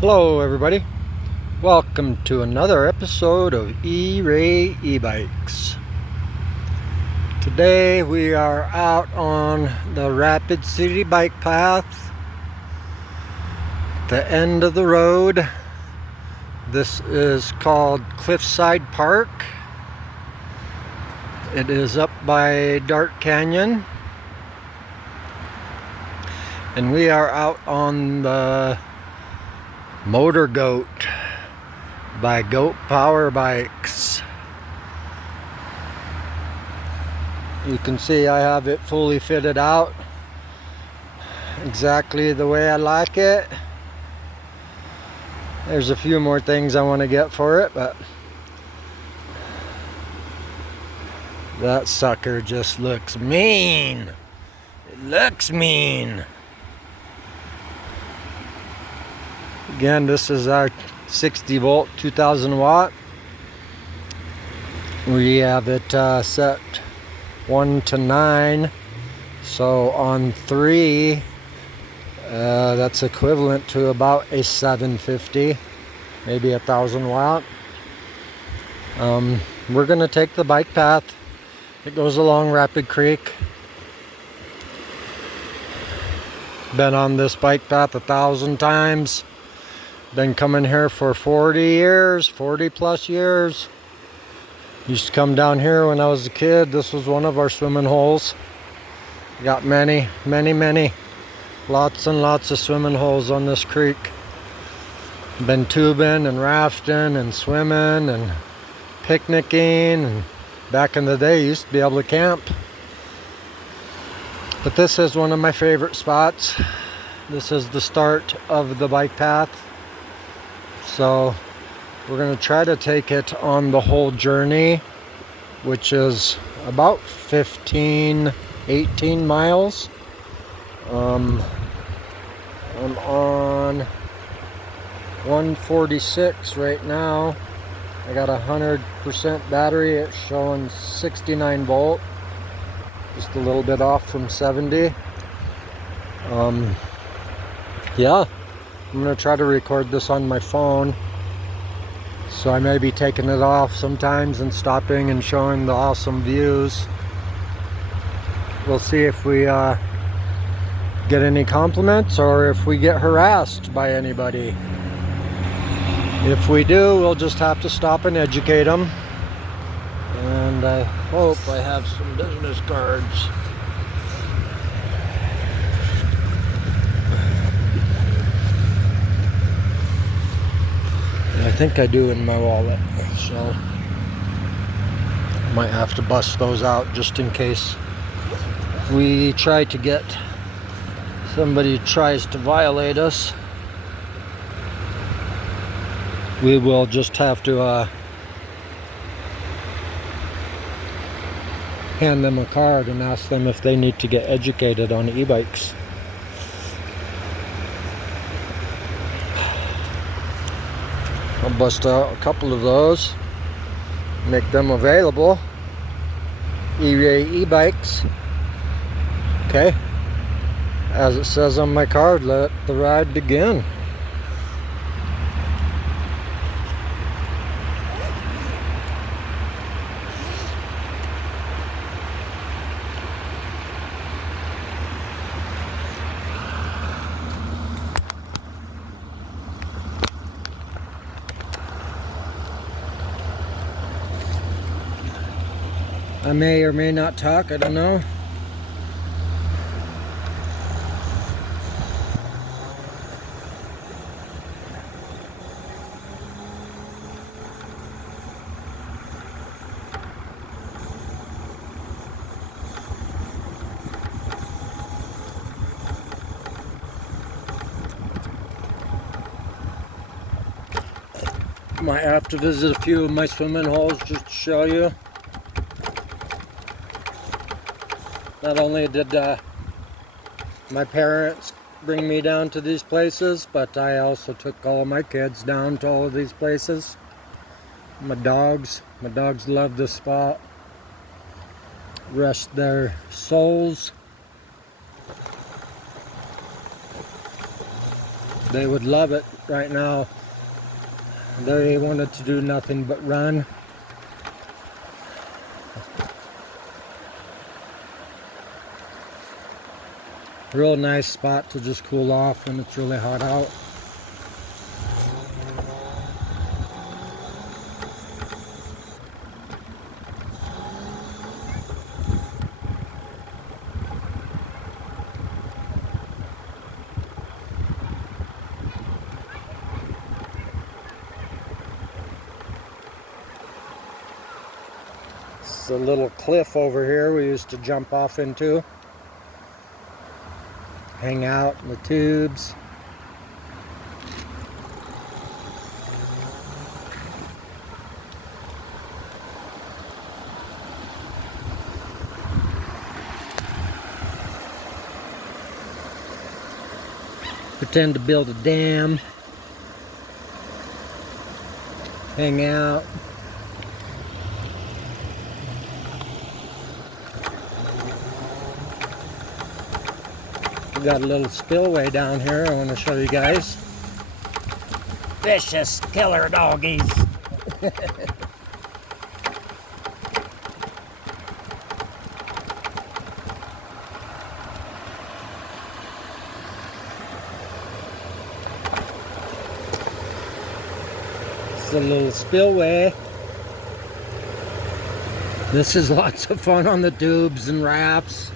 Hello everybody, welcome to another episode of E-Ray E-Bikes. Today we are out on the Rapid City Bike Path, the end of the road. This is called Cliffside Park. It is up by Dart Canyon, and we are out on the Motor Goat by Goat Power Bikes. You can see I have it fully fitted out exactly the way I like it. There's a few more things I want to get for it, but that sucker just looks mean. It looks mean. Again, this is our 60 volt 2000 watt. We have it set 1 to 9, so on 3 that's equivalent to about a 750, maybe 1000 watt. We're gonna take the bike path. It goes along Rapid Creek. Been on this bike path 1,000 times. Been coming here for 40 plus years. Used to come down here when I was a kid. This was one of our swimming holes. Got many, lots and lots of swimming holes on this creek. Been tubing and rafting and swimming and picnicking, and back in the day used to be able to camp. But this is one of my favorite spots. This is the start of the bike path. So we're going to try to take it on the whole journey, which is about 18 miles. I'm on 146 right now. I got 100% battery. It's showing 69 volt, just a little bit off from 70. Yeah, I'm going to try to record this on my phone. So I may be taking it off sometimes and stopping and showing the awesome views. We'll see if we get any compliments or if we get harassed by anybody. If we do, we'll just have to stop and educate them. And I hope I have some business cards. I think I do in my wallet, so might have to bust those out just in case we try to get somebody tries to violate us. We will just have to hand them a card and ask them if they need to get educated on e-bikes. I'll bust out a couple of those, make them available. E-Ray E-Bikes. Okay. As it says on my card, let the ride begin. I may or may not talk, I don't know. Might have to visit a few of my swimming holes just to show you. Not only did my parents bring me down to these places, but I also took all of my kids down to all of these places. My dogs love this spot. Rest their souls. They would love it right now. They wanted to do nothing but run. Real nice spot to just cool off when it's really hot out. It's a little cliff over here we used to jump off into. Hang out in the tubes. Pretend to build a dam. Hang out. We got a little spillway down here I want to show you guys. Vicious killer doggies. It's a little spillway. This is lots of fun on the tubes and rafts.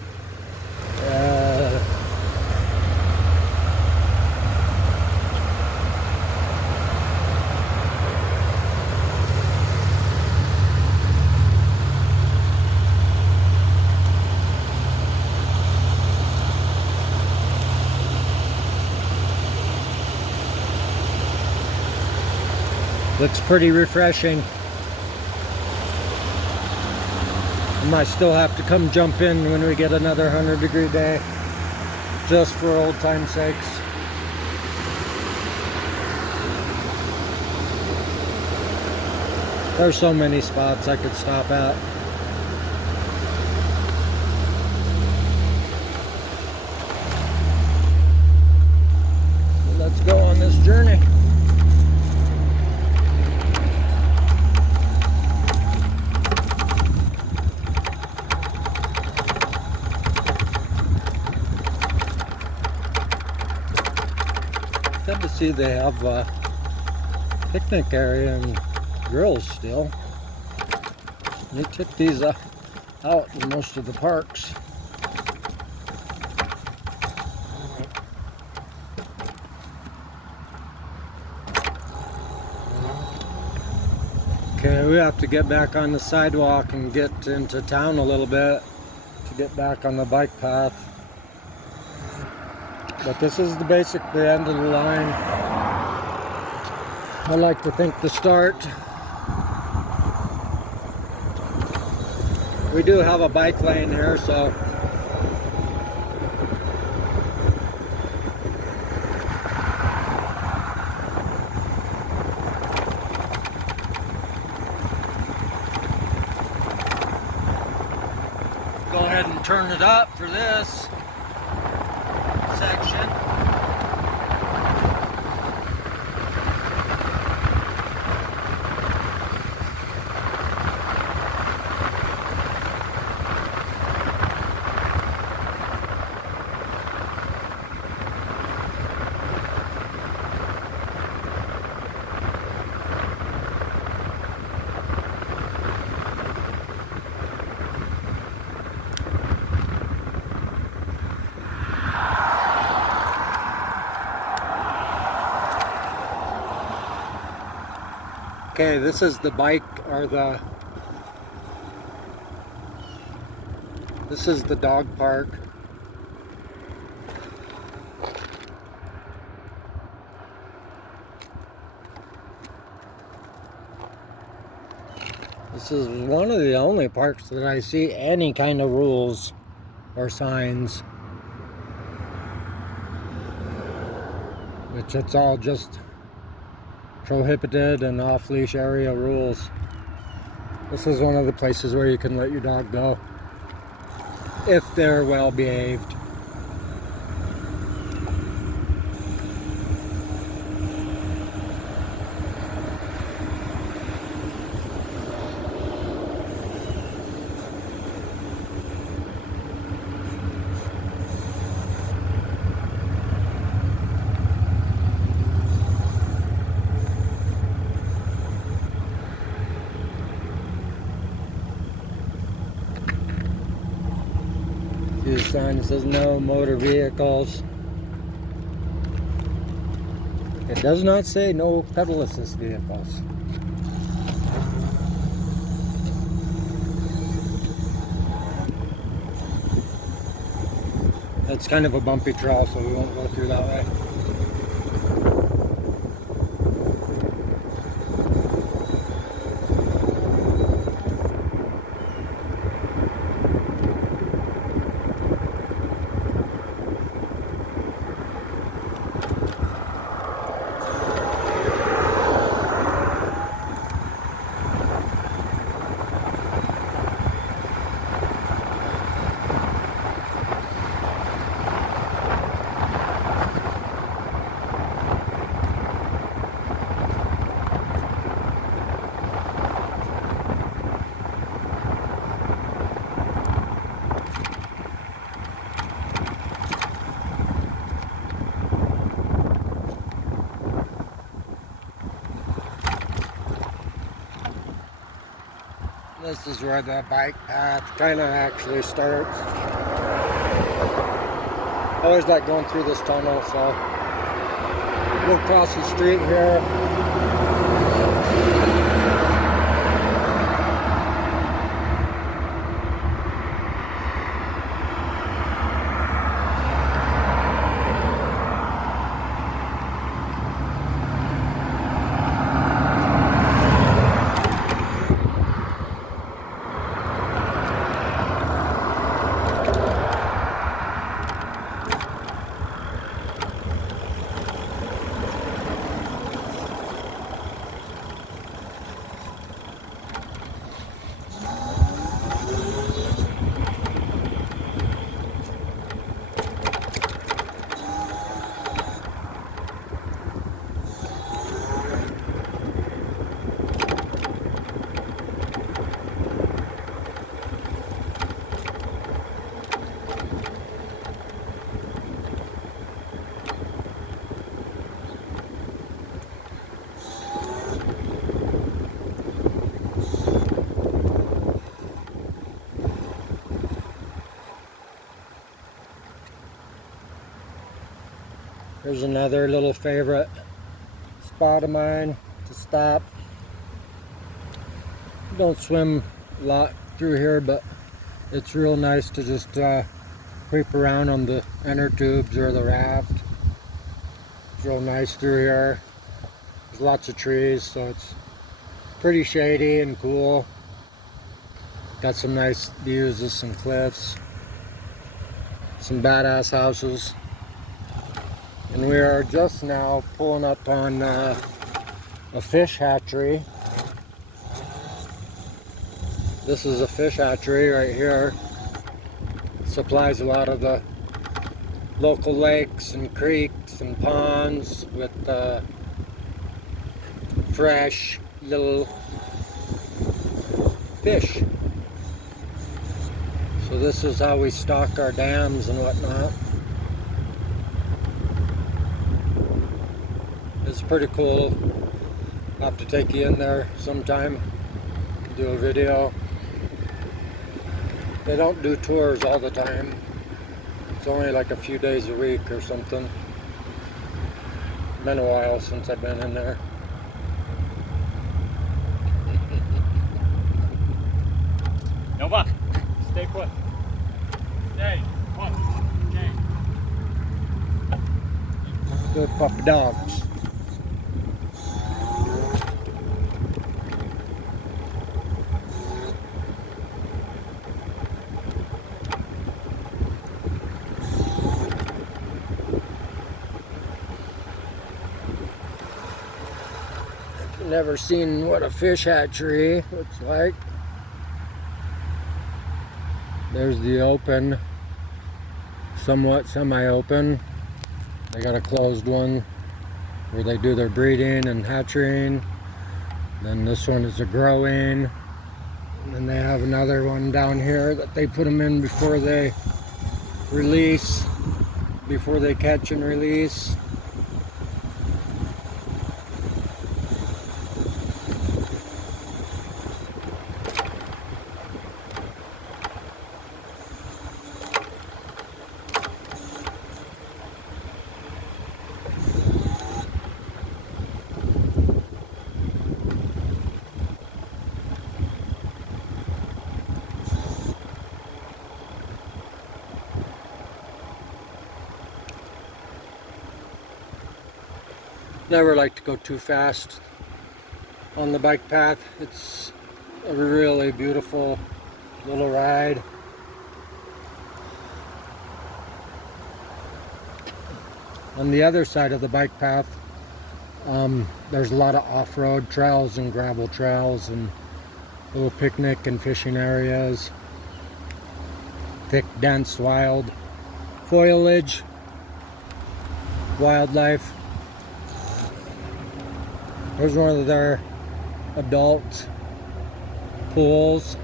Looks pretty refreshing. I might still have to come jump in when we get another 100-degree day, just for old time's sakes. There's so many spots I could stop at. Let's go on this journey. Good to see they have a picnic area and grills still. They took these out in most of the parks. Okay, we have to get back on the sidewalk and get into town a little bit to get back on the bike path. But this is the end of the line. I like to think the start. We do have a bike lane here, so go ahead and turn it up for this section. Okay, this is the bike, or this is the dog park. This is one of the only parks that I see any kind of rules or signs. Which it's all just prohibited and off-leash area rules. This is one of the places where you can let your dog go if they're well behaved. sign that says no motor vehicles. It does not say no pedal assist vehicles. It's kind of a bumpy trail, so we won't go through that way. This is where the bike path kind of actually starts. I always like going through this tunnel, so we'll cross the street here. Here's another little favorite spot of mine to stop. Don't swim a lot through here, but it's real nice to just creep around on the inner tubes or the raft. It's real nice through here. There's lots of trees, so it's pretty shady and cool. Got some nice views of some cliffs, some badass houses. And we are just now pulling up on a fish hatchery. This is a fish hatchery right here. Supplies a lot of the local lakes and creeks and ponds with fresh little fish. So this is how we stock our dams and whatnot. It's pretty cool. I'll have to take you in there sometime, do a video. They don't do tours all the time. It's only like a few days a week or something. Been a while since I've been in there. Nova, stay put. Stay put. Stay. Good puppy dogs. Never seen what a fish hatchery looks like. There's the open, somewhat semi-open. They got a closed one where they do their breeding and hatching. Then this one is a growing. And then they have another one down here that they put them in before they release, before they catch and release. Never like to go too fast on the bike path. It's a really beautiful little ride. On the other side of the bike path, there's a lot of off-road trails and gravel trails and little picnic and fishing areas. Thick, dense, wild foliage, wildlife. There's one of their adult pools.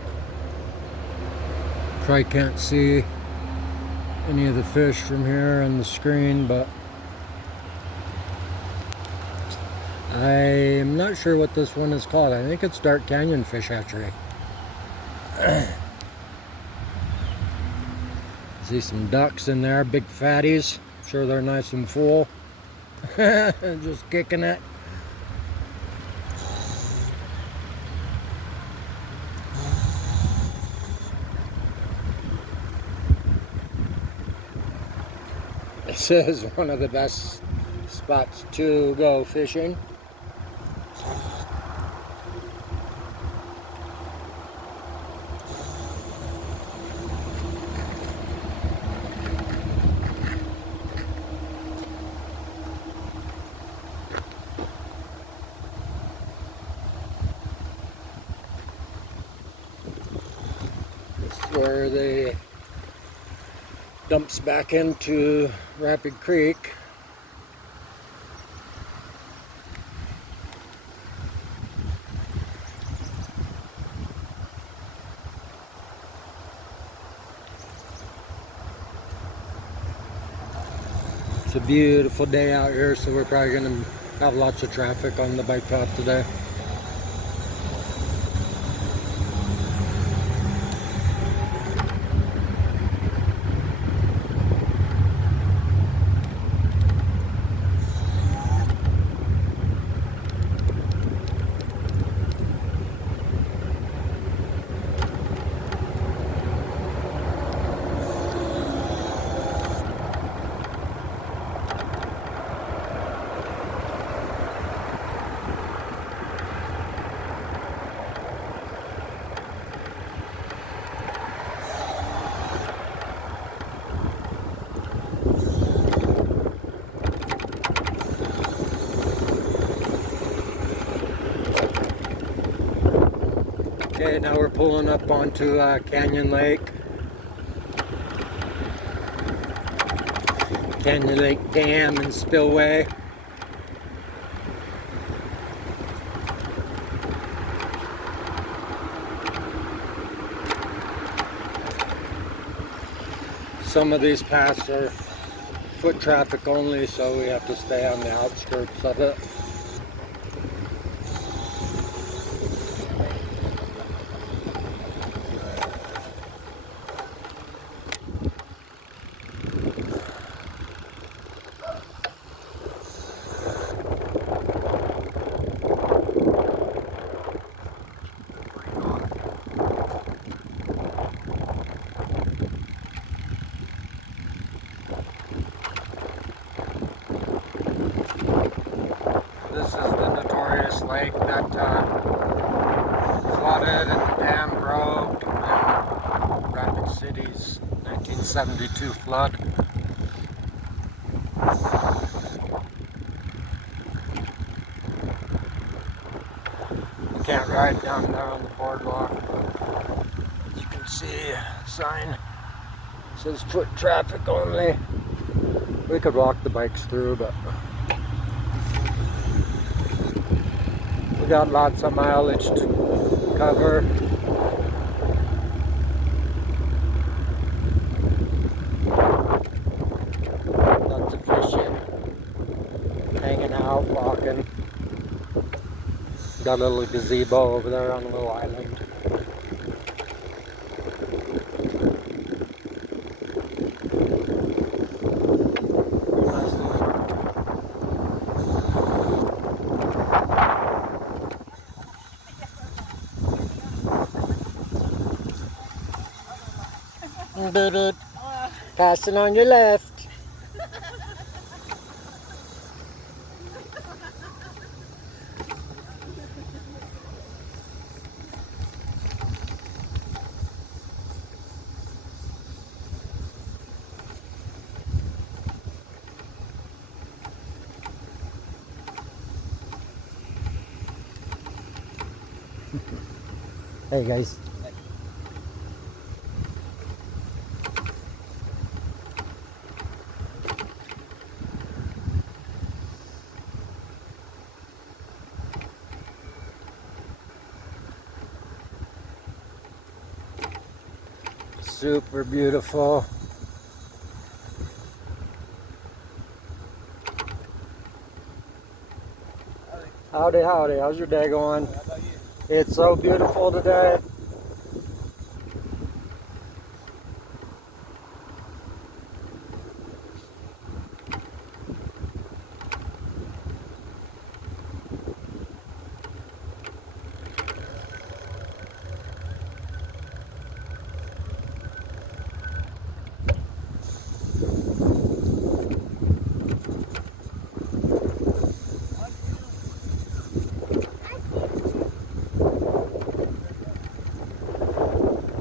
Probably can't see any of the fish from here on the screen, but I'm not sure what this one is called. I think it's Dark Canyon Fish Hatchery. See some ducks in there, big fatties. Sure they're nice and full. Just kicking it. This is one of the best spots to go fishing. This is where they dumps back into Rapid Creek. It's a beautiful day out here, so we're probably going to have lots of traffic on the bike path today. Okay, now we're pulling up onto Canyon Lake. Canyon Lake Dam and Spillway. Some of these paths are foot traffic only, so we have to stay on the outskirts of it. This is the notorious lake that flooded and the dam broke in Rapid City's 1972 flood. You can't ride down there on the boardwalk. As you can see, a sign says foot traffic only. We could walk the bikes through, but we got lots of mileage to cover. Lots of fishing, hanging out, walking. Got a little gazebo over there on a little island. Nice. Passing on your left. Hey guys. Super beautiful. Howdy, howdy. How's your day going? How about you? It's so beautiful today.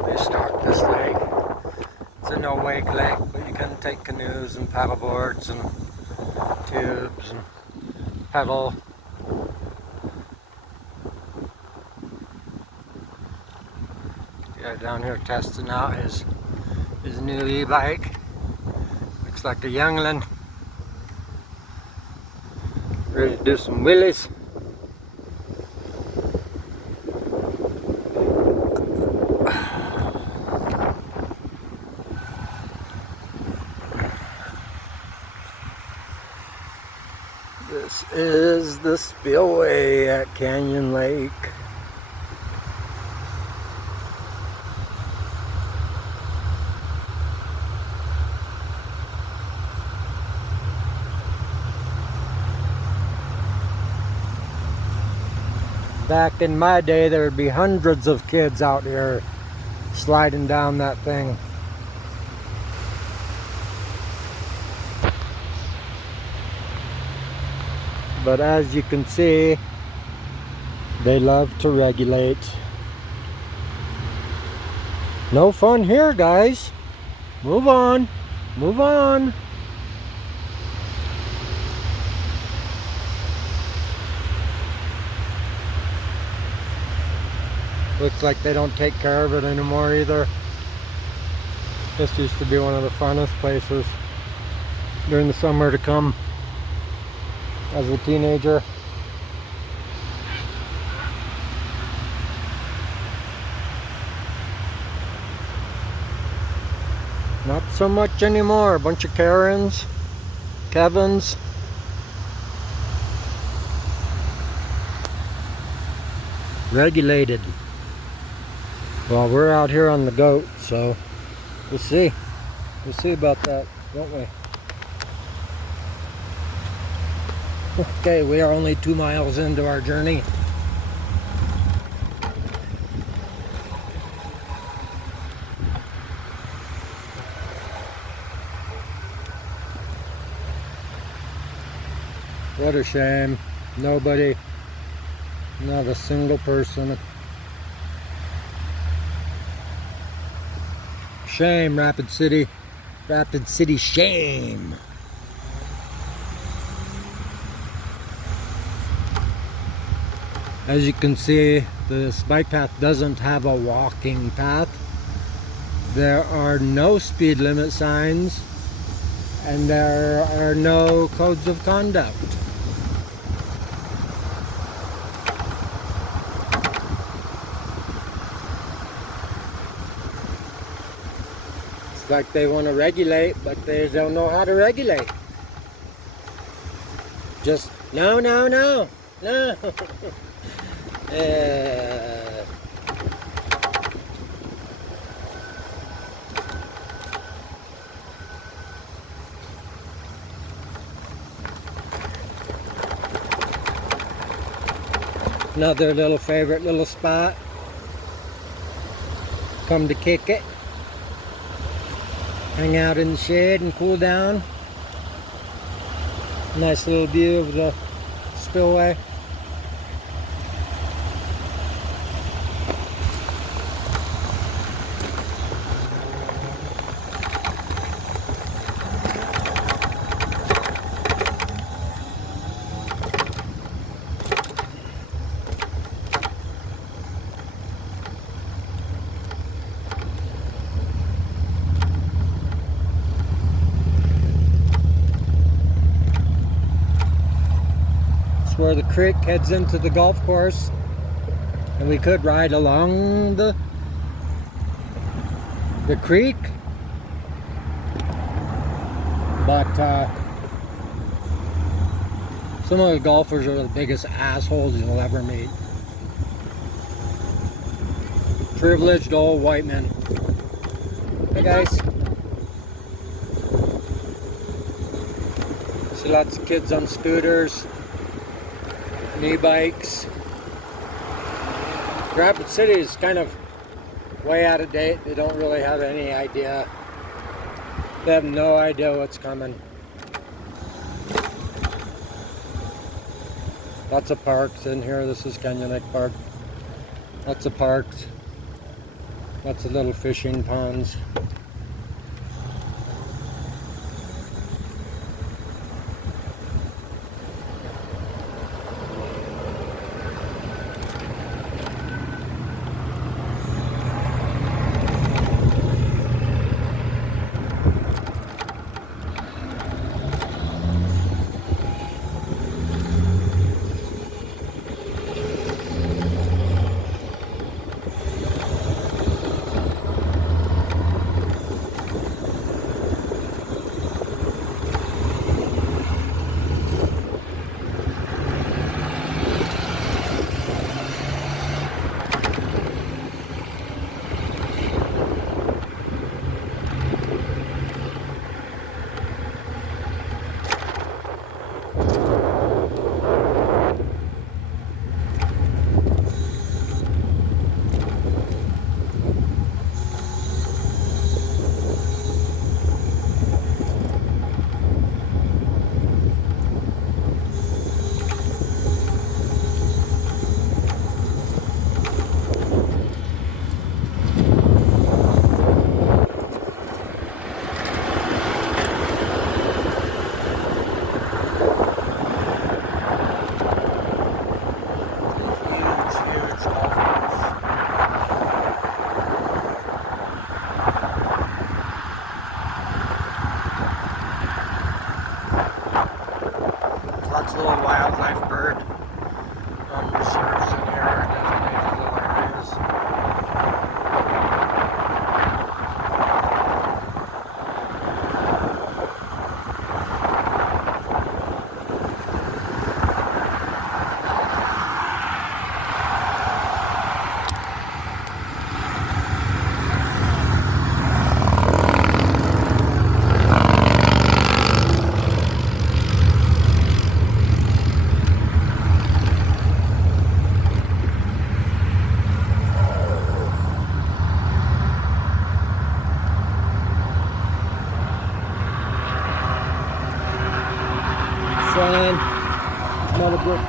We stocked this lake. It's a no-wake lake, but you can take canoes and paddle boards and tubes and pedal. Yeah, down here testing out his new e-bike. Looks like a youngling. Ready to do some wheelies. This is the spillway at Canyon Lake. Back in my day, there would be hundreds of kids out here sliding down that thing. But as you can see, they love to regulate. No fun here, guys. Move on. Move on. Looks like they don't take care of it anymore either. This used to be one of the funnest places during the summer to come as a teenager. Not so much anymore. A bunch of Karens, Kevins. Regulated. Well, we're out here on the goat, so we'll see. We'll see about that, won't we? Okay, we are only 2 miles into our journey. What a shame. Nobody, not a single person. Shame, Rapid City. Rapid City, shame. As you can see, this bike path doesn't have a walking path. There are no speed limit signs, and there are no codes of conduct. It's like they want to regulate, but they don't know how to regulate. Just, no, no, no, no. Another little favorite little spot. Come to kick it. Hang out in the shade and cool down. Nice little view of the spillway. That's where the creek heads into the golf course. And we could ride along the creek. But some of the golfers are the biggest assholes you'll ever meet. Privileged old white men. Hey guys. See lots of kids on scooters, knee bikes. Rapid City is kind of way out of date. They don't really have any idea. They have no idea what's coming. Lots of parks in here. This is Canyon Lake Park. Lots of parks. Lots of little fishing ponds. Lots of little wildlife bird reserves in here, designated little areas. Sign, Meadowbrook.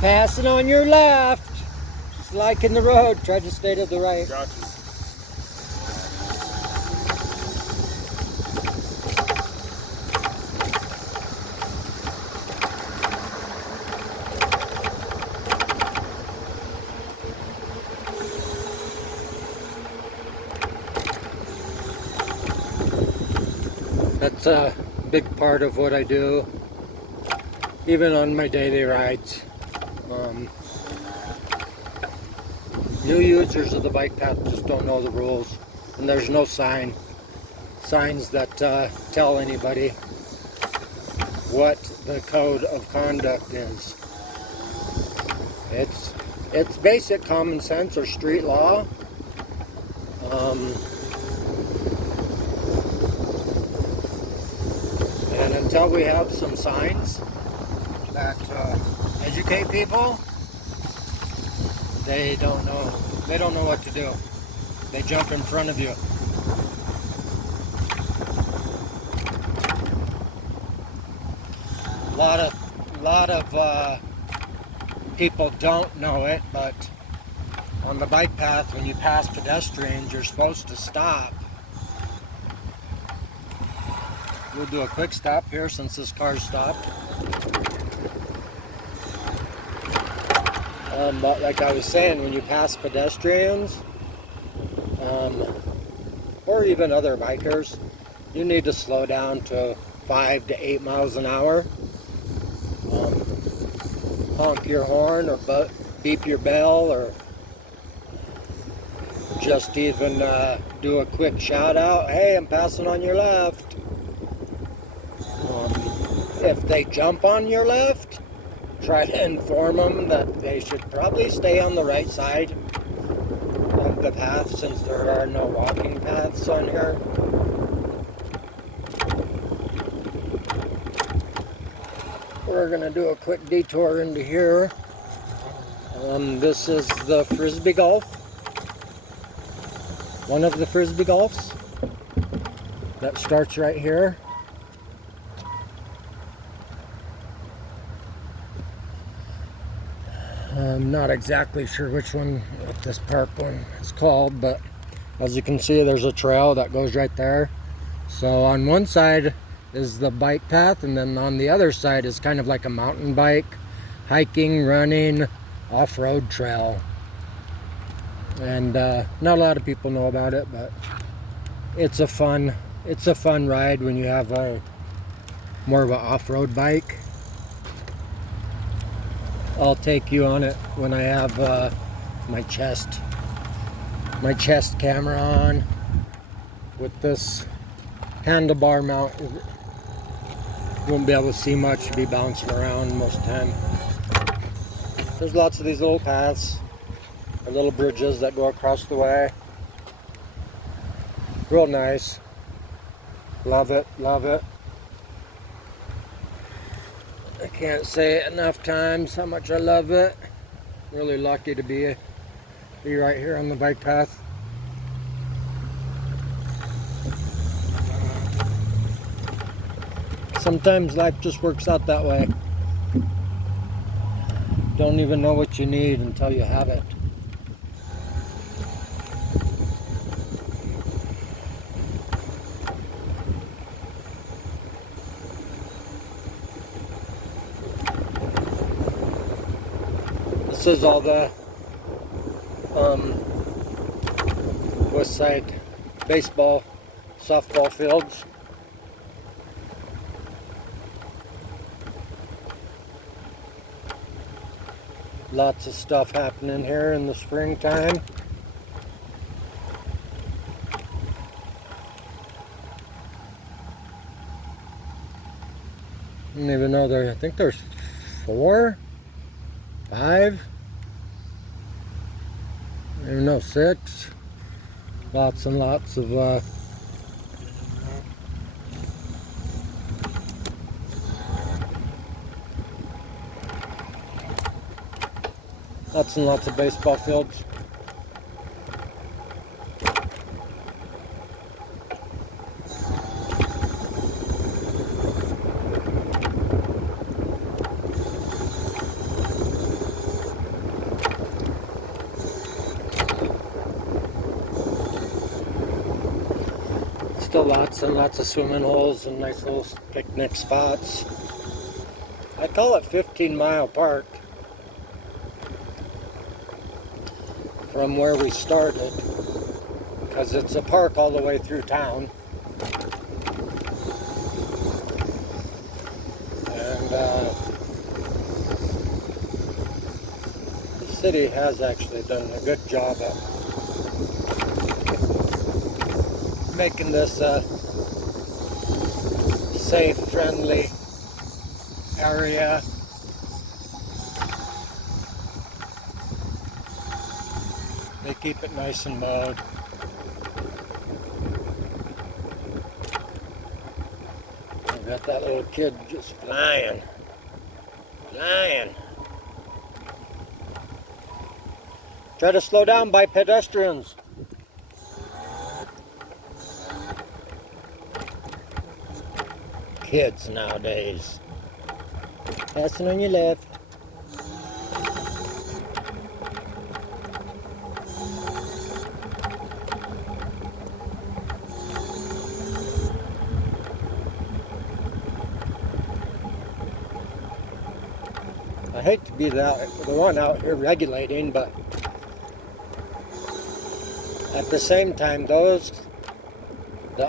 Passing on your left. Just like in the road. Try to stay to the right. Got you. It's a big part of what I do, even on my daily rides. New users of the bike path just don't know the rules, and there's no signs that tell anybody what the code of conduct is. It's basic common sense or street law. And until we have some signs that educate people, they don't know. They don't know what to do. They jump in front of you. A lot of people don't know it, but on the bike path, when you pass pedestrians, you're supposed to stop. We'll do a quick stop here since this car's stopped. But like I was saying, when you pass pedestrians, or even other bikers, you need to slow down to 5 to 8 miles an hour. Honk your horn or beep your bell, or just even do a quick shout out, hey, I'm passing on your left. If they jump on your left, try to inform them that they should probably stay on the right side of the path, since there are no walking paths on here. We're going to do a quick detour into here. This is the Frisbee Golf. One of the Frisbee Golfs that starts right here. I'm not exactly sure which one, what this park one is called, but as you can see, there's a trail that goes right there. So on one side is the bike path, and then on the other side is kind of like a mountain bike, hiking, running, off-road trail. And not a lot of people know about it, but it's a fun ride when you have a more of an off-road bike. I'll take you on it when I have my chest camera on. With this handlebar mount, you won't be able to see much. You'll be bouncing around most of the time. There's lots of these little paths, or little bridges that go across the way. Real nice. Love it, love it. I can't say it enough times how much I love it. Really lucky to be right here on the bike path. Sometimes life just works out that way. Don't even know what you need until you have it. This is all the west side baseball, softball fields. Lots of stuff happening here in the springtime. I don't even know there. I think there's 4, 5. I don't know, 6. Lots and lots of lots and lots of baseball fields. Still lots and lots of swimming holes and nice little picnic spots. I call it 15 Mile Park from where we started, because it's a park all the way through town. city has actually done a good job at making this a safe, friendly area. They keep it nice and mowed. I got that little kid just flying. Flying. Try to slow down by pedestrians. Kids nowadays. Passing on your left. I hate to be the one out here regulating, but at the same time, the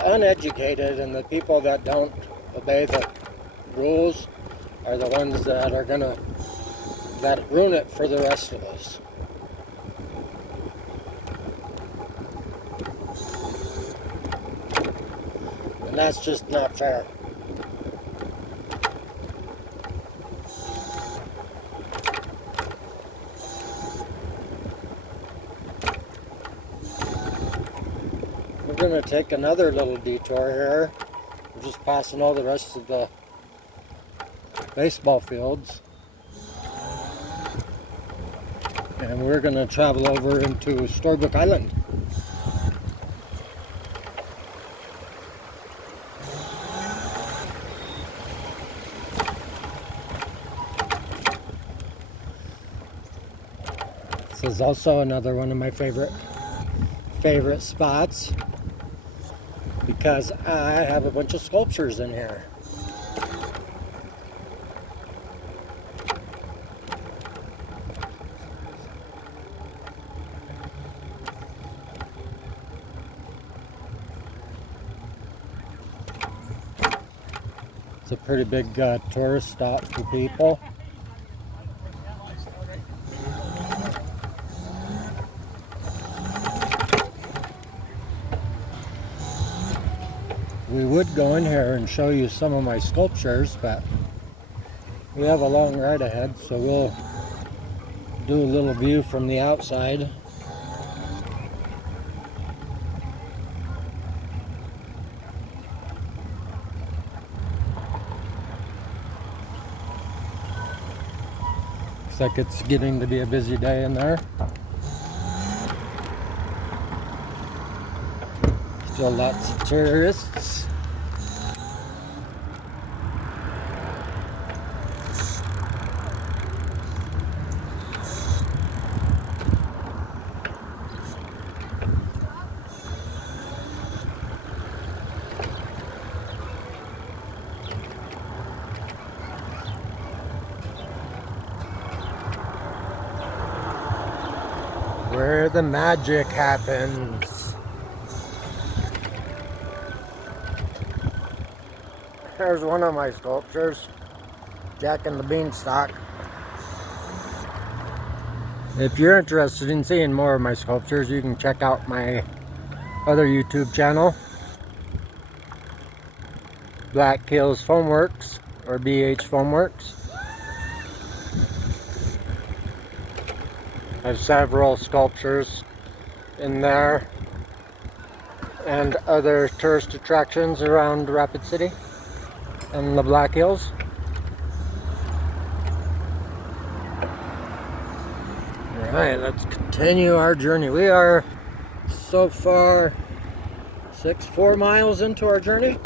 uneducated and the people that don't obey the rules are the ones that are that ruin it for the rest of us. And that's just not fair. We're going to take another little detour here. We're just passing all the rest of the baseball fields. And we're going to travel over into Storybook Island. This is also another one of my favorite spots, because I have a bunch of sculptures in here. It's a pretty big tourist stop for people. We would go in here and show you some of my sculptures, but we have a long ride ahead, so we'll do a little view from the outside. Looks like it's getting to be a busy day in there. Still lots of tourists. Where the magic happens. There's one of my sculptures, Jack and the Beanstalk. If you're interested in seeing more of my sculptures, you can check out my other YouTube channel, Black Hills Foamworks, or BH Foamworks. I have several sculptures in there and other tourist attractions around Rapid City and the Black Hills. Alright, let's continue our journey. We are so far 4 miles into our journey.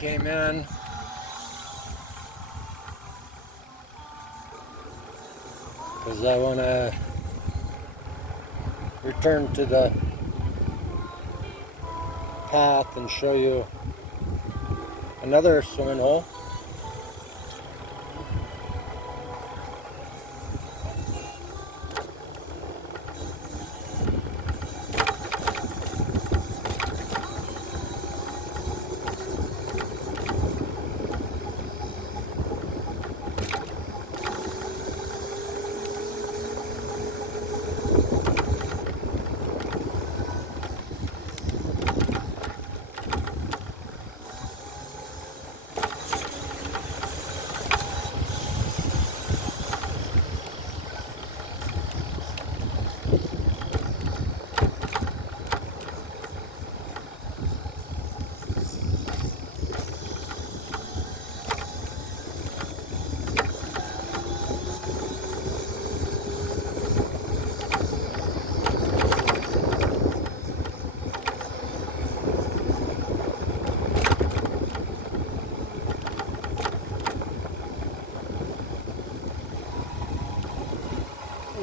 came in. Because I want to return to the path and show you another swimming hole.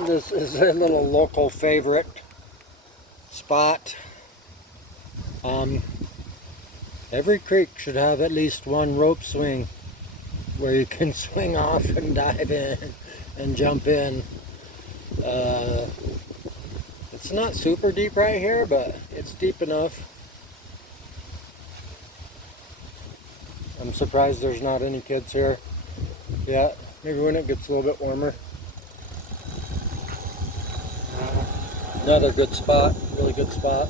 This is a little local favorite spot. Every creek should have at least one rope swing where you can swing off and dive in and jump in. It's not super deep right here, but it's deep enough. I'm surprised there's not any kids here yet. Maybe when it gets a little bit warmer. Another good spot, really good spot.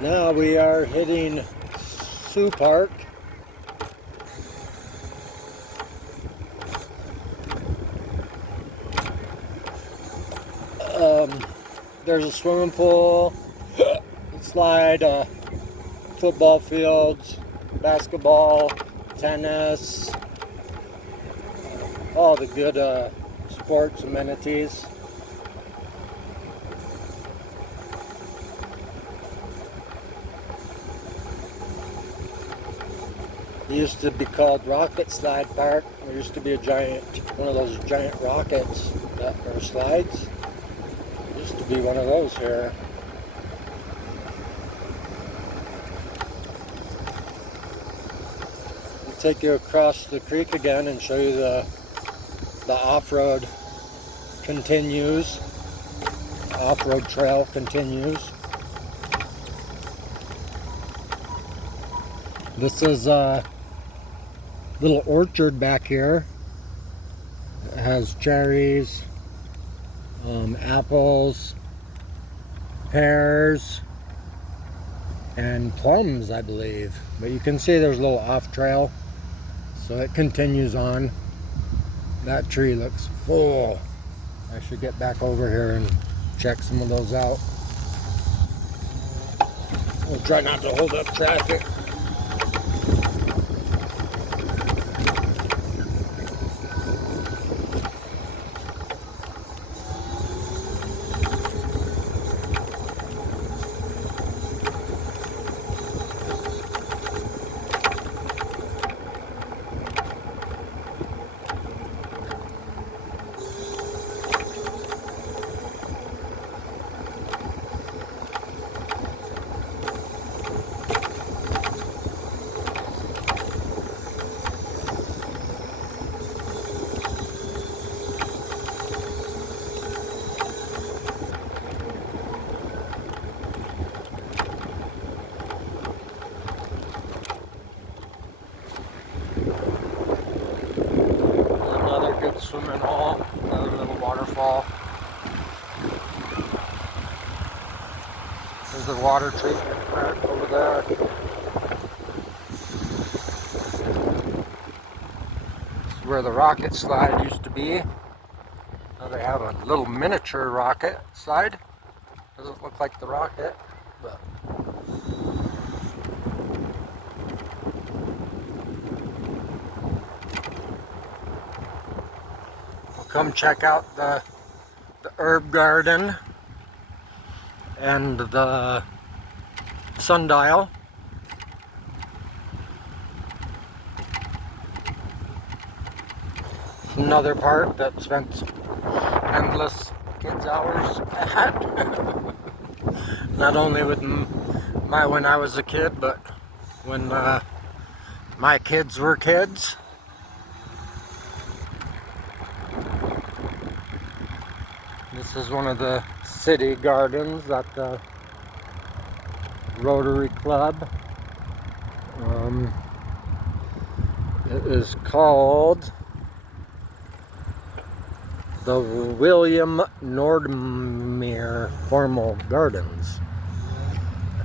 Now we are hitting Sioux Park. There's a swimming pool, slide, football fields, basketball, tennis, all the good sports amenities. It used to be called Rocket Slide Park. There used to be a one of those giant rockets that are slides. Used to be one of those here. I'll take you across the creek again and show you the off-road continues. The off-road trail continues. This is a little orchard back here. It has cherries, apples, pears, and plums, I believe. But you can see there's a little off trail, so it continues on. That tree looks full. I should get back over here and check some of those out. We'll try not to hold up traffic. Good swimming hole, another little waterfall. There's the water treatment plant over there. where the rocket slide used to be. Now they have a little miniature rocket slide. Doesn't look like the rocket, but we'll come check out the herb garden and the sundial. Another part that spent endless kids hours at. Not only with when I was a kid, but when my kids were kids. This is one of the city gardens at the Rotary Club. It is called the William Nordmeyer Formal Gardens.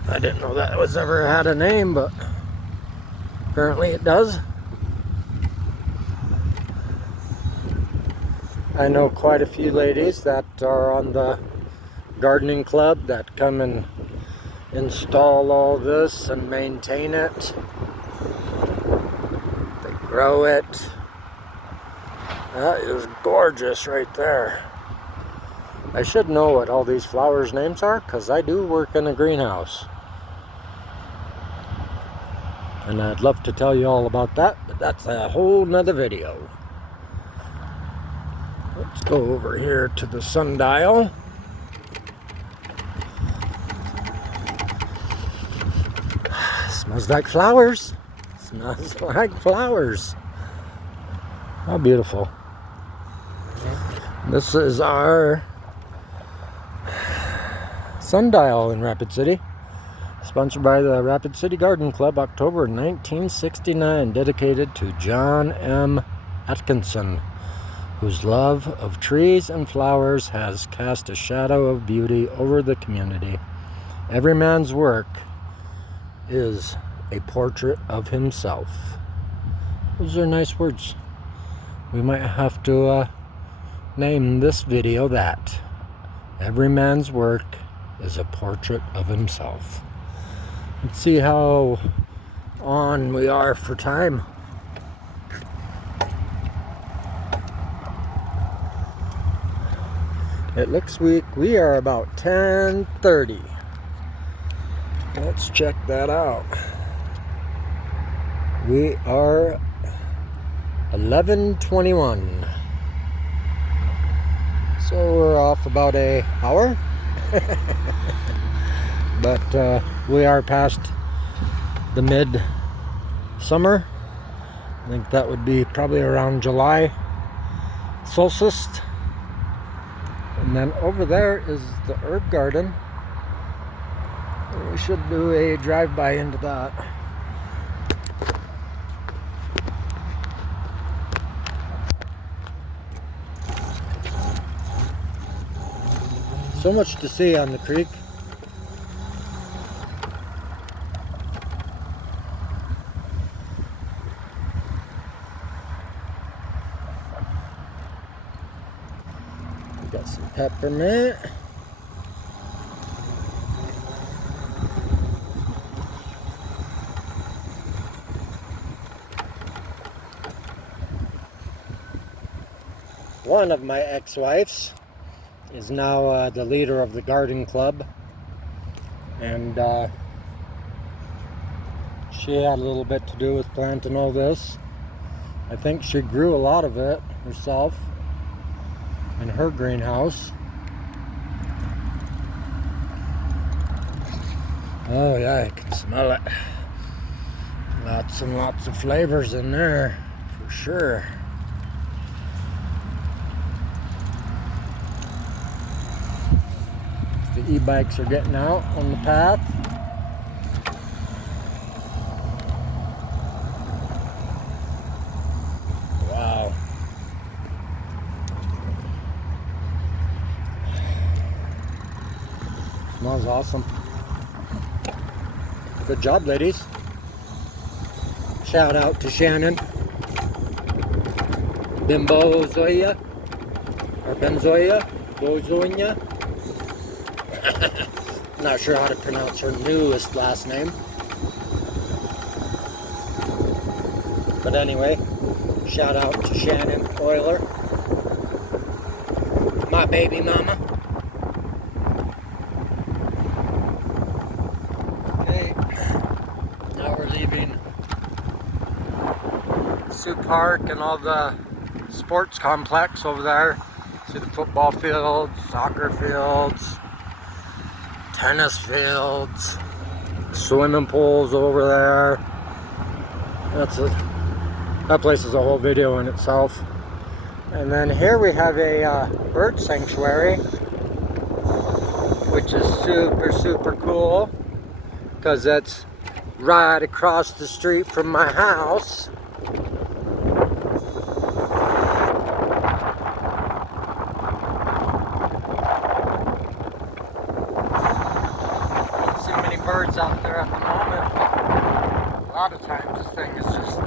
I didn't know that was ever had a name, but apparently it does. I know quite a few ladies that are on the gardening club that come and install all this and maintain it. They grow it. That is gorgeous right there. I should know what all these flowers' names are, because I do work in a greenhouse. And I'd love to tell you all about that, but that's a whole nother video. Let's go over here to the sundial. Smells like flowers. Smells like flowers. How beautiful. This is our sundial in Rapid City. Sponsored by the Rapid City Garden Club, October 1969. Dedicated to John M. Atkinson, whose love of trees and flowers has cast a shadow of beauty over the community. Every man's work is a portrait of himself. Those are nice words. We might have to name this video that. Every man's work is a portrait of himself. Let's see how on we are for time. It looks we are about 10:30. Let's check that out. We are 11:21. So we're off about an hour. But we are past the mid-summer. I think that would be probably around July solstice. And then over there is the herb garden. We should do a drive-by into that. So much to see on the creek. We got some peppermint. One of my ex-wives is now the leader of the garden club, and she had a little bit to do with planting all this. I think she grew a lot of it herself in her greenhouse. Oh yeah, I can smell it. Lots and lots of flavors in there, for sure. The e-bikes are getting out on the path. Wow. Smells awesome. Good job, ladies. Shout out to Shannon. Bimbo Zoya, or Benzoya, Bozonia. Not sure how to pronounce her newest last name. But anyway, shout out to Shannon Euler, my baby mama. Okay, now we're leaving Sioux Park and all the sports complex over there. See the football fields, soccer fields, tennis fields, swimming pools over there. That place is a whole video in itself. And then here we have a bird sanctuary, which is super cool because that's right across the street from my house. Don't see many birds out there at the moment. A lot of times this thing is just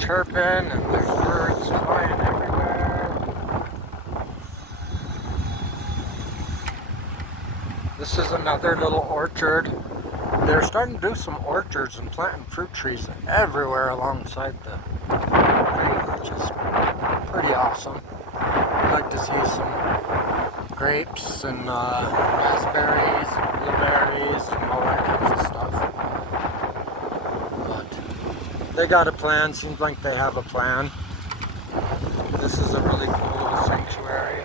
chirping and there's birds flying everywhere. This is another little orchard. They're starting to do some orchards and planting fruit trees everywhere alongside the creek, which is pretty awesome. I'd like to see some grapes and raspberries, and blueberries, and all that kinds of stuff. But they got a plan. Seems like they have a plan. This is a really cool little sanctuary.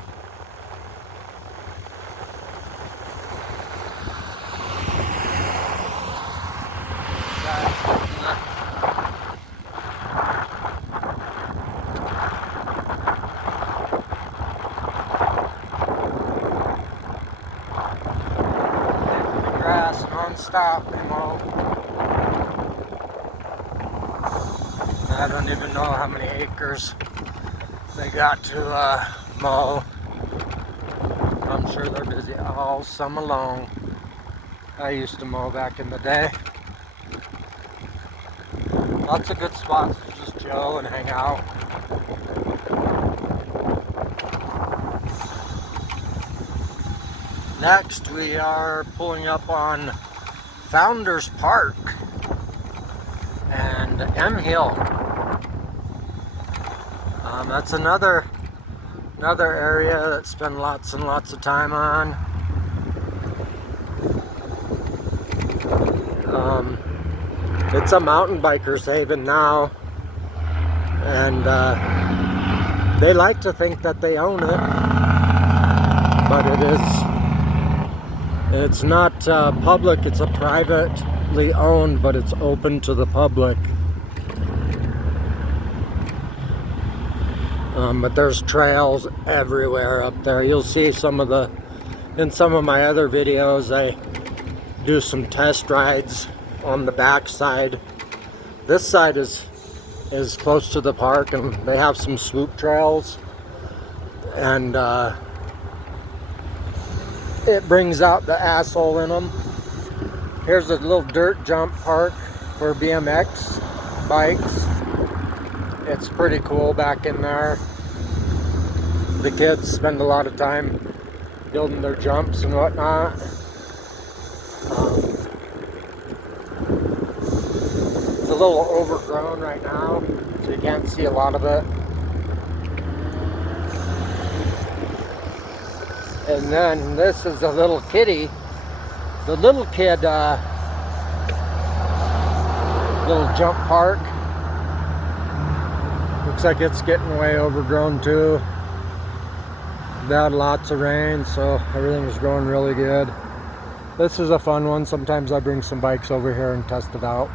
Grass non-stop, you know. I don't even know how many acres they got to mow. I'm sure they're busy all summer long. I used to mow back in the day. Lots of good spots to just chill and hang out. Next, we are pulling up on Founders Park and M Hill. That's another area that spend lots and lots of time on. It's a mountain biker's haven now, and they like to think that they own it, but it's not public. It's a privately owned, but it's open to the public. But there's trails everywhere up there. You'll see in some of my other videos, I do some test rides on the back side. This side is close to the park, and they have some swoop trails, and it brings out the asshole in them. Here's a little dirt jump park for BMX bikes. It's pretty cool back in there. The kids spend a lot of time building their jumps and whatnot. It's a little overgrown right now, so you can't see a lot of it. And then this is a little kiddie. The little kid little jump park. Looks like it's getting way overgrown too. They had lots of rain, so everything's growing really good. This is a fun one. Sometimes I bring some bikes over here and test it out.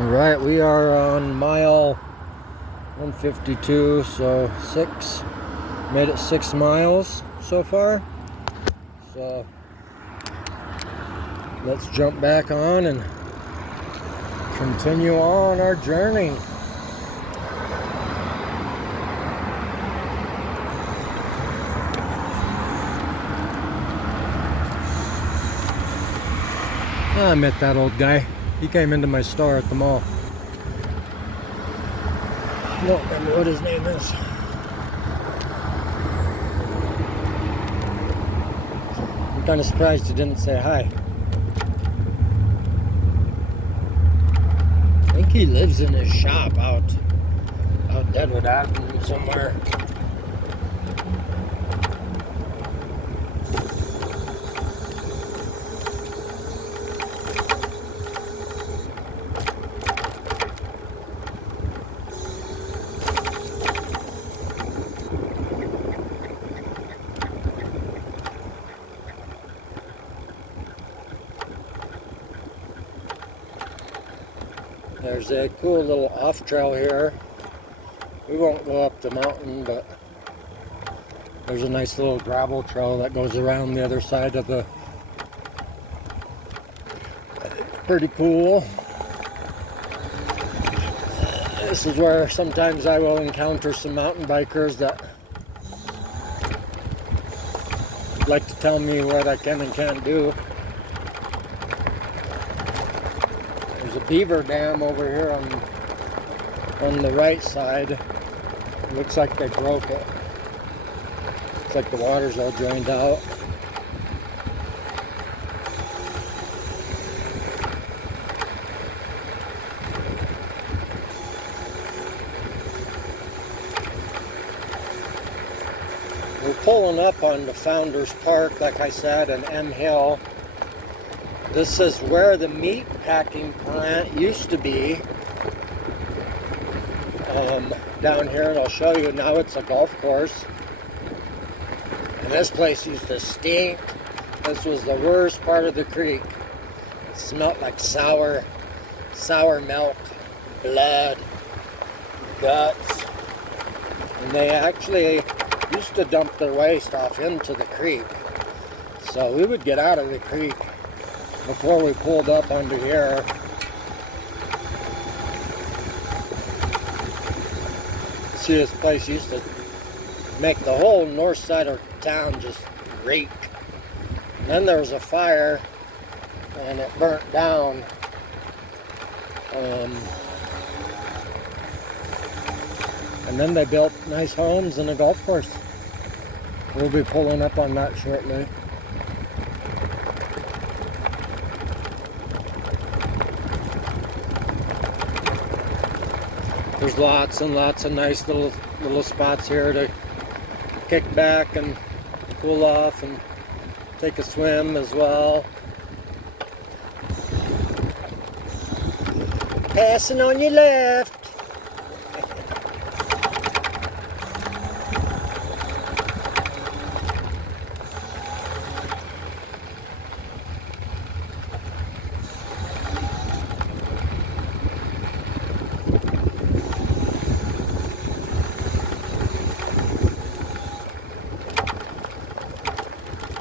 Alright, we are on mile 152, so made it 6 miles so far. So let's jump back on and continue on our journey. I met that old guy. He came into my store at the mall. Don't remember what his name is. I'm kind of surprised you didn't say hi. I think he lives in his shop out Deadwood Avenue somewhere. There's a cool little off trail here. We won't go up the mountain, but there's a nice little gravel trail that goes around the other side of the. Pretty cool. This is where sometimes I will encounter some mountain bikers that like to tell me what I can and can't do. There's a beaver dam over here on the right side. It looks like they broke it. It's like the water's all drained out. We're pulling up on the Founders Park, like I said, and M Hill. This is where the meat packing plant used to be. Down here, and I'll show you. Now it's a golf course. And this place used to stink. This was the worst part of the creek. It smelled like sour milk, blood, guts. And they actually used to dump their waste off into the creek. So we would get out of the creek before we pulled up onto here. See, this place used to make the whole north side of town just reek. And then there was a fire and it burnt down. And then they built nice homes and a golf course. We'll be pulling up on that shortly. There's lots and lots of nice little spots here to kick back and cool off and take a swim as well. Passing on your left.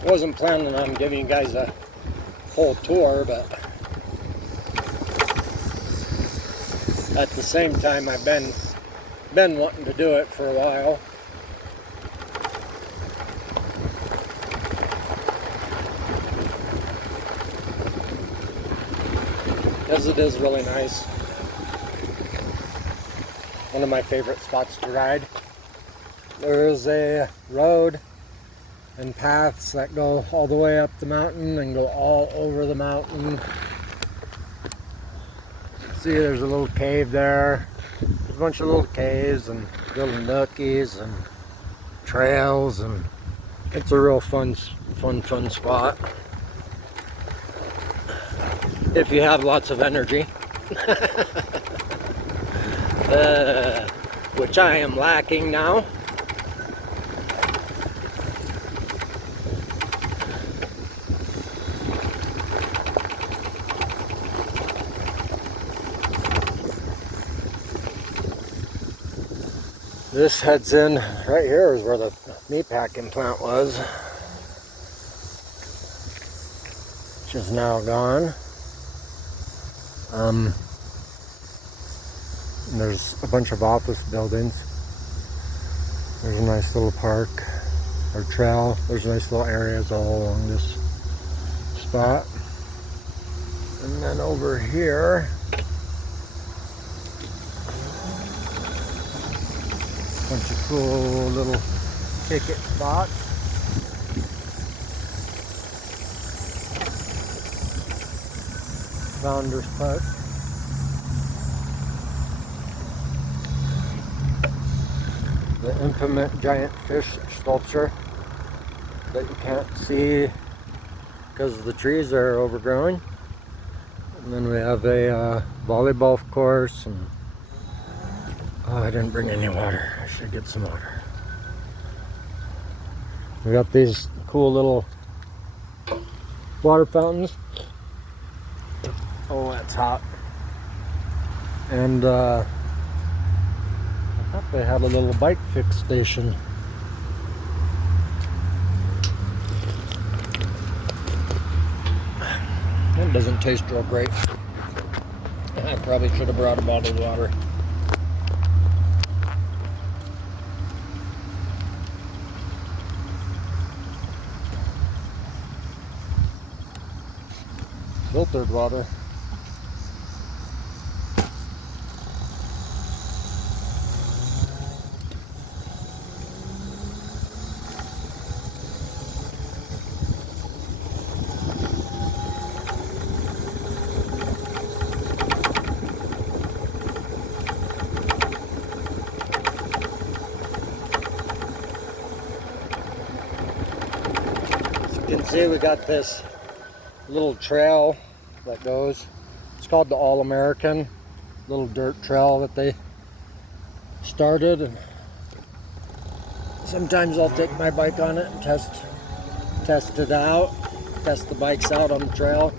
Wasn't planning on giving you guys a whole tour, but at the same time I've been wanting to do it for a while. Because it is really nice. One of my favorite spots to ride. There is a road and paths that go all the way up the mountain and go all over the mountain. See, there's a little cave there. There's a bunch of little caves and little nookies and trails, and it's a real fun spot if you have lots of energy. Which I am lacking now. This heads in, right here is where the meat packing plant was, which is now gone. And there's a bunch of office buildings. There's a nice little park or trail. There's nice little areas all along this spot. And then over here, Bunch of cool little ticket spots. Founders Park. The infamous giant fish sculpture that you can't see because the trees are overgrown. And then we have a volleyball course. And oh, I didn't bring any water. I should get some water. We got these cool little water fountains. Oh, that's hot. And I thought they had a little bike fix station. It doesn't taste real great. I probably should have brought a bottle of water. Filtered water. As you can see, we got this little trail that goes. It's called the All-American, little dirt trail that they started. And sometimes I'll take my bike on it and test it out, test the bikes out on the trail.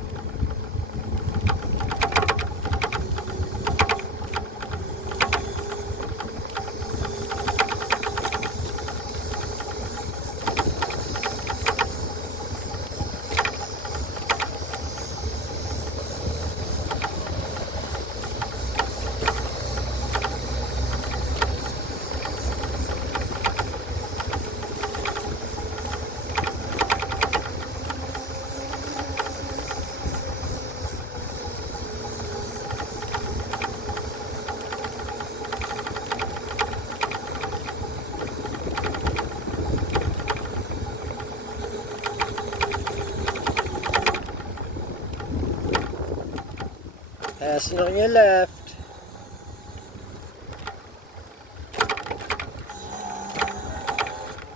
Passing on your left.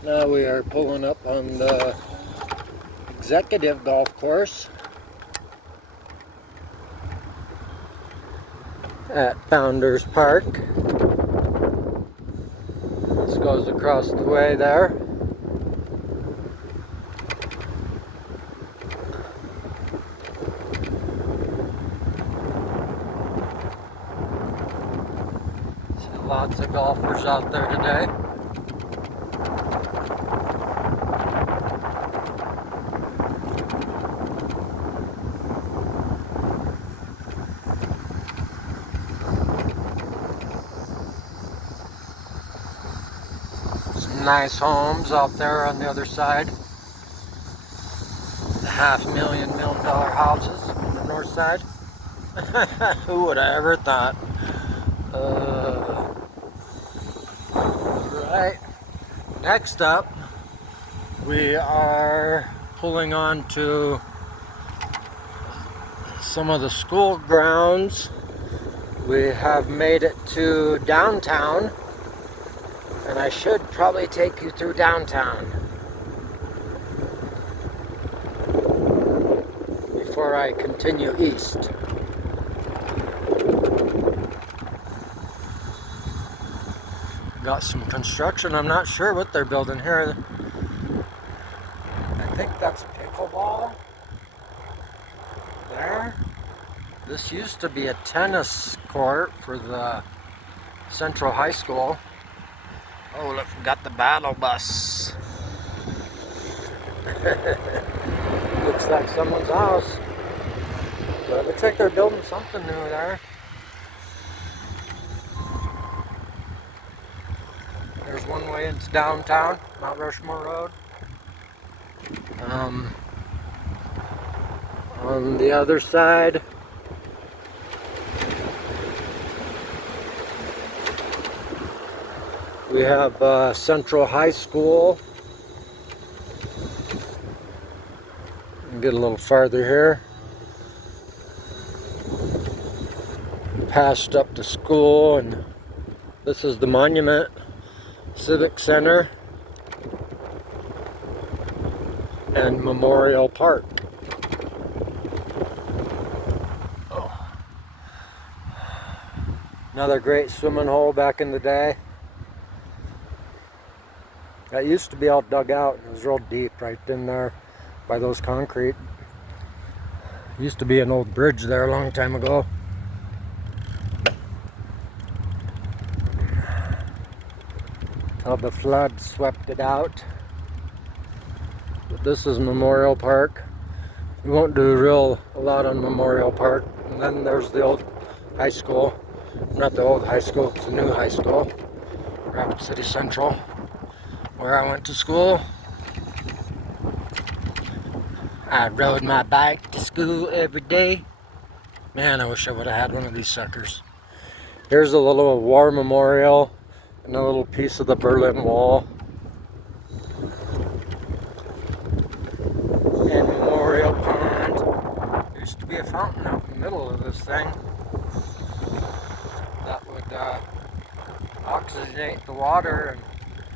Now we are pulling up on the Executive Golf Course at Founders Park. This goes across the way there. Lots of golfers out there today. Some nice homes out there on the other side. The $500,000 houses on the north side. Who would have ever thought? Right. Next up, we are pulling on to some of the school grounds. We have made it to downtown, and I should probably take you through downtown before I continue east. Got some construction. I'm not sure what they're building here. I think that's pickleball there. This used to be a tennis court for the Central High School. Oh, look, we got the battle bus. Looks like someone's house. But it looks like they're building something new there. There's one way into downtown, Mount Rushmore Road. On the other side, We have Central High School. Get a little farther here. Passed up to school, and this is the Monument Civic Center and Memorial Park. Oh. Another great swimming hole back in the day. That used to be all dug out, and it was real deep right in there by those concrete. Used to be an old bridge there a long time ago. Till the flood swept it out. But this is Memorial Park. We won't do a lot on Memorial Park. And then there's the old high school. Not the old high school, it's the new high school. Rapid City Central, where I went to school. I rode my bike to school every day. Man, I wish I would have had one of these suckers. Here's a little war memorial and a little piece of the Berlin Wall. And Memorial Pond. There used to be a fountain out in the middle of this thing that would oxygenate the water,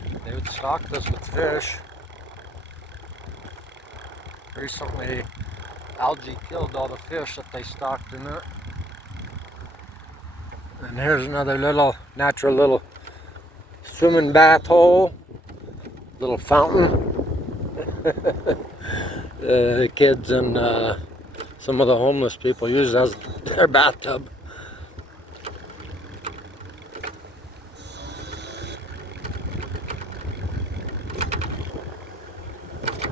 and they would stock this with fish. Recently, algae killed all the fish that they stocked in it. And here's another little natural little swimming bath hole, little fountain. The kids and some of the homeless people use it as their bathtub.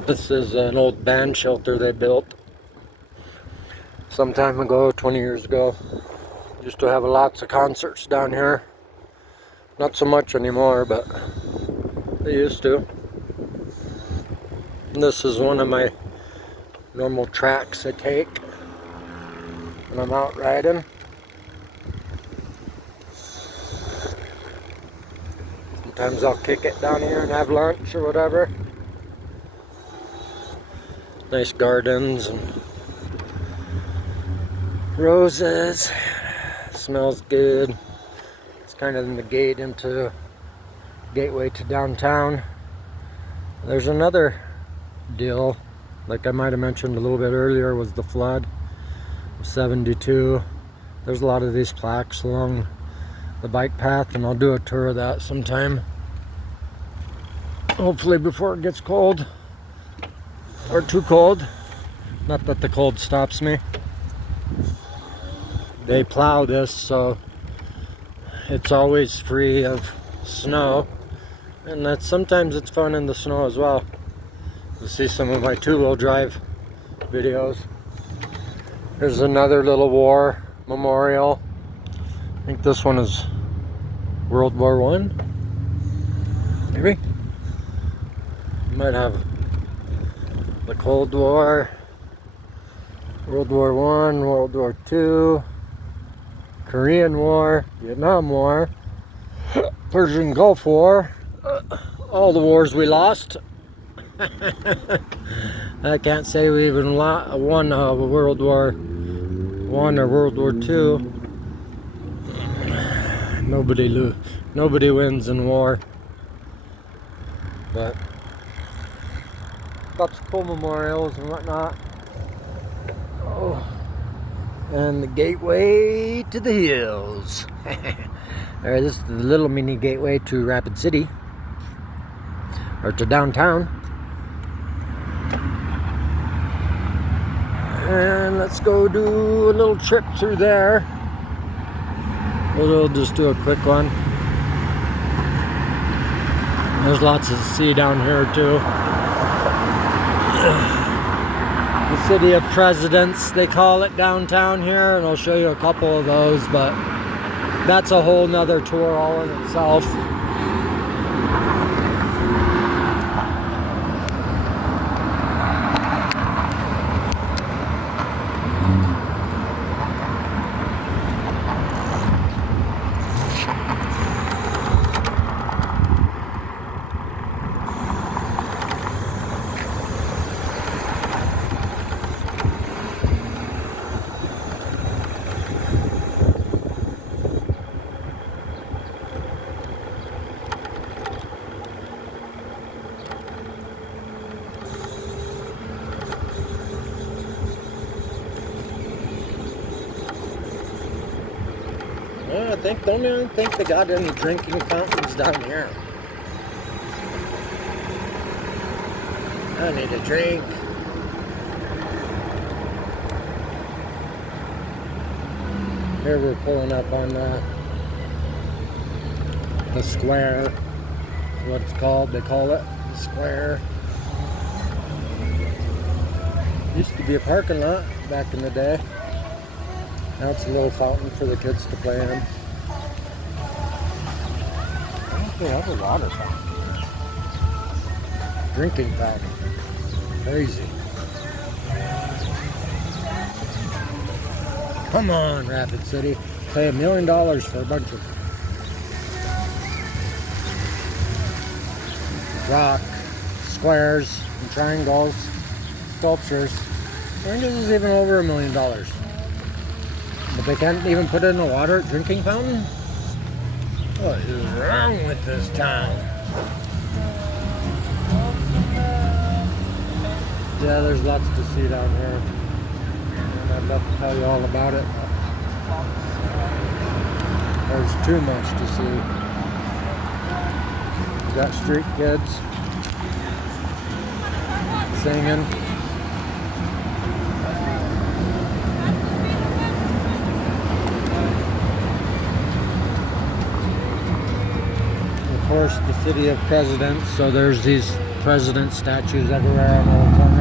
This is an old band shelter they built some time ago, 20 years ago. Used to have lots of concerts down here. Not so much anymore, but they used to. And this is one of my normal tracks I take when I'm out riding. Sometimes I'll kick it down here and have lunch or whatever. Nice gardens and roses. Smells good. It's kind of in the gateway to downtown. There's another deal, like I might have mentioned a little bit earlier, was the flood of '72. There's a lot of these plaques along the bike path, and I'll do a tour of that sometime. Hopefully before it gets cold. Or too cold. Not that the cold stops me. They plow this, so it's always free of snow. And sometimes it's fun in the snow as well. You'll see some of my two-wheel drive videos. There's another little war memorial. I think this one is World War I. Maybe? Might have the Cold War, World War I, World War II, Korean War, Vietnam War, Persian Gulf War, all the wars we lost. I can't say we even won World War I or World War II. Nobody wins in war. But lots of cool memorials and whatnot. Oh, and the gateway to the hills. Alright, this is the little mini gateway to Rapid City, or to downtown. And let's go do a little trip through there. We'll just do a quick one. There's lots to see down here too. The City of Presidents, they call it downtown here, and I'll show you a couple of those, but that's a whole nother tour all in itself. don't even think they got any drinking fountains down here. I need a drink. Here we're pulling up on the square. That's what it's called. They call it the square. Used to be a parking lot back in the day. Now it's a little fountain for the kids to play in. I think they have a water fountain. Drinking fountain. Crazy. Come on, Rapid City. Pay $1 million for a bunch of rock, squares, and triangles, sculptures. I think this is even over $1 million. But they can't even put in a water drinking fountain? What is wrong with this town? Yeah, there's lots to see down here. And I'd love to tell you all about it. There's too much to see. You got street kids singing. Of course, the city of presidents, so there's these president statues everywhere on all the corners.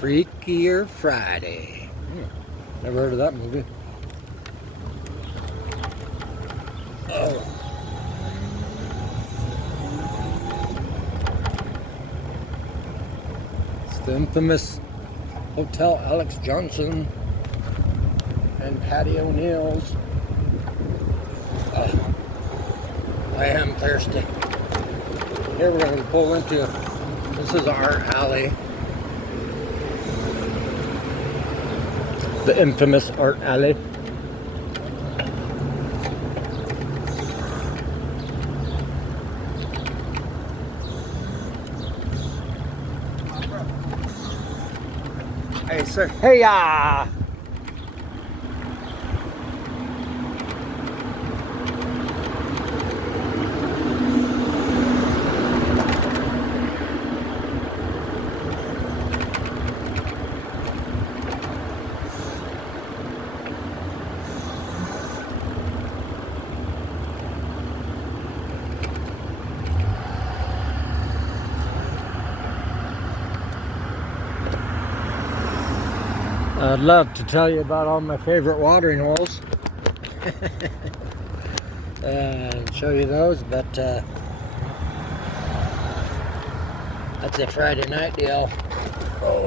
Freakier Friday. Never heard of that movie. Oh. It's the infamous Hotel Alex Johnson and Patty O'Neill's. I am thirsty. Here we're going to pull into, this is Art Alley. The infamous Art Alley. Hey, sir. Hey, ya! I'd love to tell you about all my favorite watering holes and show you those, but that's a Friday night deal. Oh.